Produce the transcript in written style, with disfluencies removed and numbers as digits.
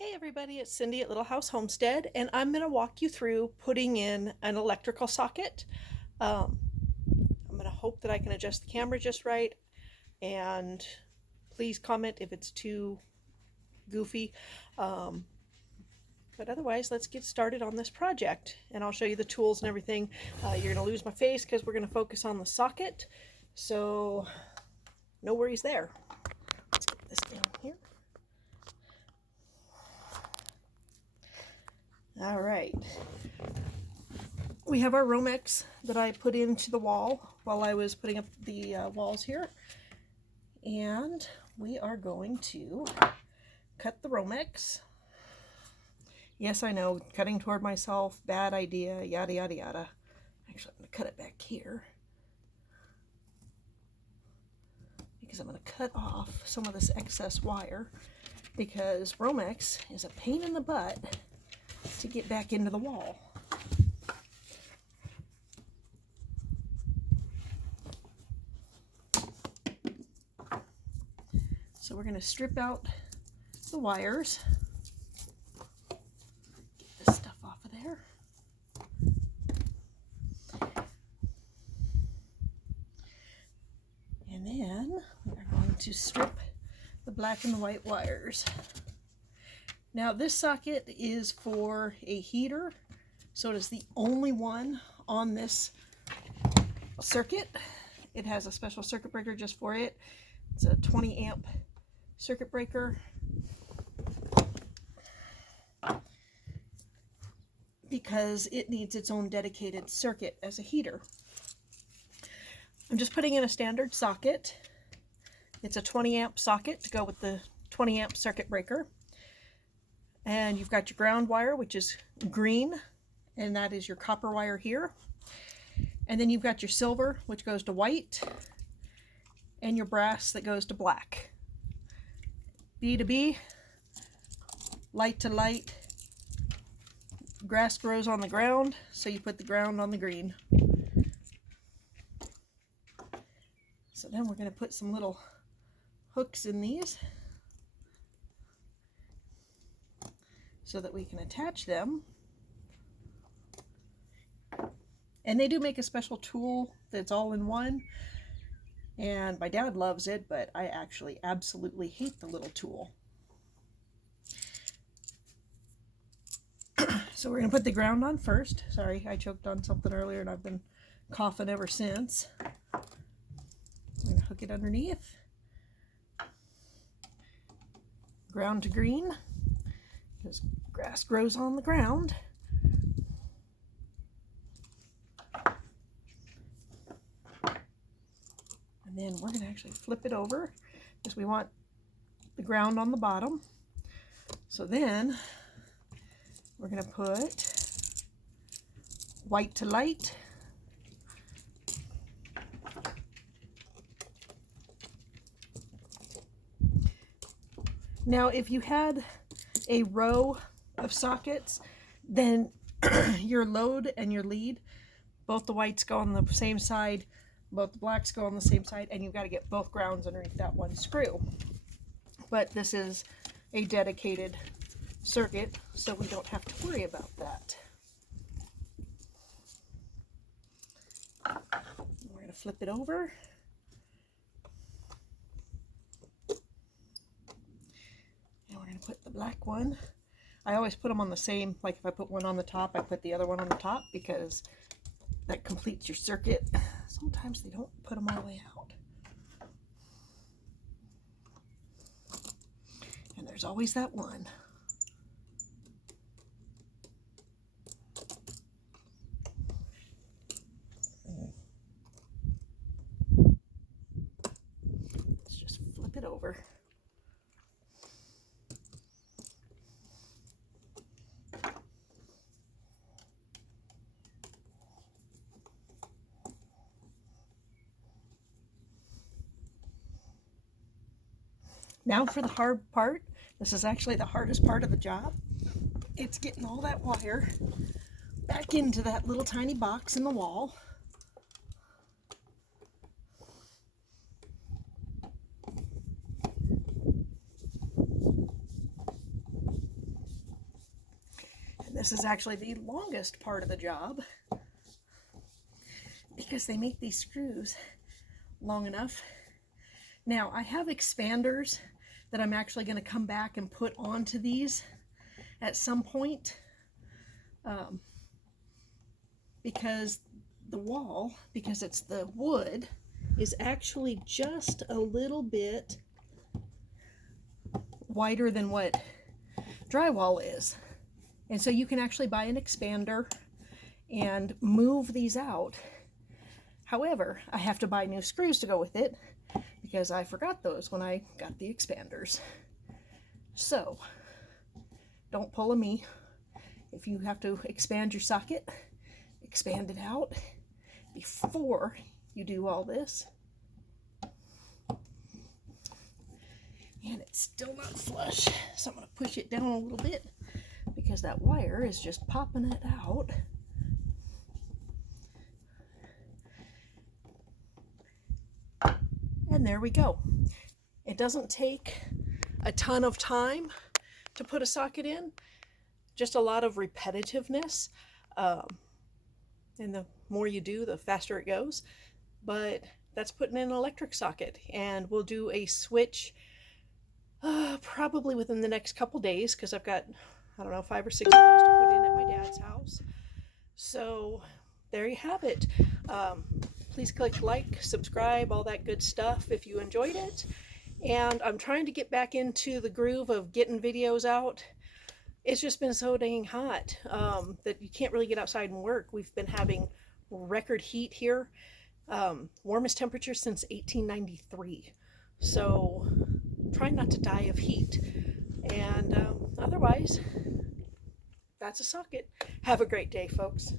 Hey everybody, it's Cindy at Little House Homestead, and I'm going to walk you through putting in an electrical socket. Um, I'm going to hope that I can adjust the camera just right, and please comment if it's too goofy. Um, but otherwise, let's get started on this project, and I'll show you the tools and everything. You're going to lose my face because we're going to focus on the socket, so no worries there. Let's get this down here. All right. We have our Romex that I put into the wall while I was putting up the walls here. And we are going to cut the Romex. Yes, I know, cutting toward myself, bad idea, yada, yada, yada. Actually, I'm going to cut it back here, because I'm going to cut off some of this excess wire, because Romex is a pain in the butt to get back into the wall. So we're going to strip out the wires. Get this stuff off of there. And then we are going to strip the black and the white wires. Now this socket is for a heater, so it is the only one on this circuit. It has a special circuit breaker just for it. It's a 20 amp circuit breaker. Because it needs its own dedicated circuit as a heater. I'm just putting in a standard socket. It's a 20 amp socket to go with the 20 amp circuit breaker. And you've got your ground wire, which is green, and that is your copper wire here. And then you've got your silver, which goes to white, and your brass that goes to black. B to B, light to light. Grass grows on the ground, so you put the ground on the green. So then we're going to put some little hooks in these so that we can attach them. And they do make a special tool that's all in one. And my dad loves it, but I actually absolutely hate the little tool. So we're going to put the ground on first. Sorry, I choked on something earlier and I've been coughing ever since. I'm going to hook it underneath. Ground to green, because grass grows on the ground. And then we're going to actually flip it over, because we want the ground on the bottom. So then we're going to put white to light. Now, if you had a row of sockets, then your load and your lead, both the whites go on the same side, both the blacks go on the same side, and you've got to get both grounds underneath that one screw. But this is a dedicated circuit, so we don't have to worry about that. We're going to flip it over. And we're going to put the black one. I always put them on the same, like if I put one on the top, I put the other one on the top, because that completes your circuit. Sometimes they don't put them all the way out. And there's always that one. Let's just flip it over. Now for the hard part. This is actually the hardest part of the job. It's getting all that wire back into that little tiny box in the wall. This is actually the longest part of the job because they make these screws long enough. Now I have expanders that I'm actually going to come back and put onto these at some point, because the wall, because it's the wood, is actually just a little bit wider than what drywall is. And so you can actually buy an expander and move these out. However, I have to buy new screws to go with it because I forgot those when I got the expanders. So don't pull a me. If you have to expand your socket, expand it out before you do all this. And it's still not flush, so I'm going to push it down a little bit because that wire is just popping it out. And there we go. It doesn't take a ton of time to put a socket in, just a lot of repetitiveness. And the more you do, the faster it goes. But that's putting in an electric socket, and we'll do a switch probably within the next couple days because I've got, I don't know, 5 or 6 of those to put in at my dad's house. So there you have it. Please click like, subscribe, all that good stuff if you enjoyed it. And I'm trying to get back into the groove of getting videos out. It's just been so dang hot that you can't really get outside and work. We've been having record heat here, warmest temperature since 1893. So try not to die of heat. And otherwise, that's a socket. Have a great day, folks.